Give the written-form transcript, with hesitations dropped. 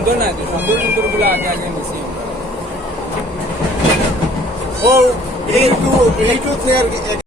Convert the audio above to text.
সুন্দর না এত সুন্দর সুন্দর গুলো আগে আগে নিছি ও এইটু থেকে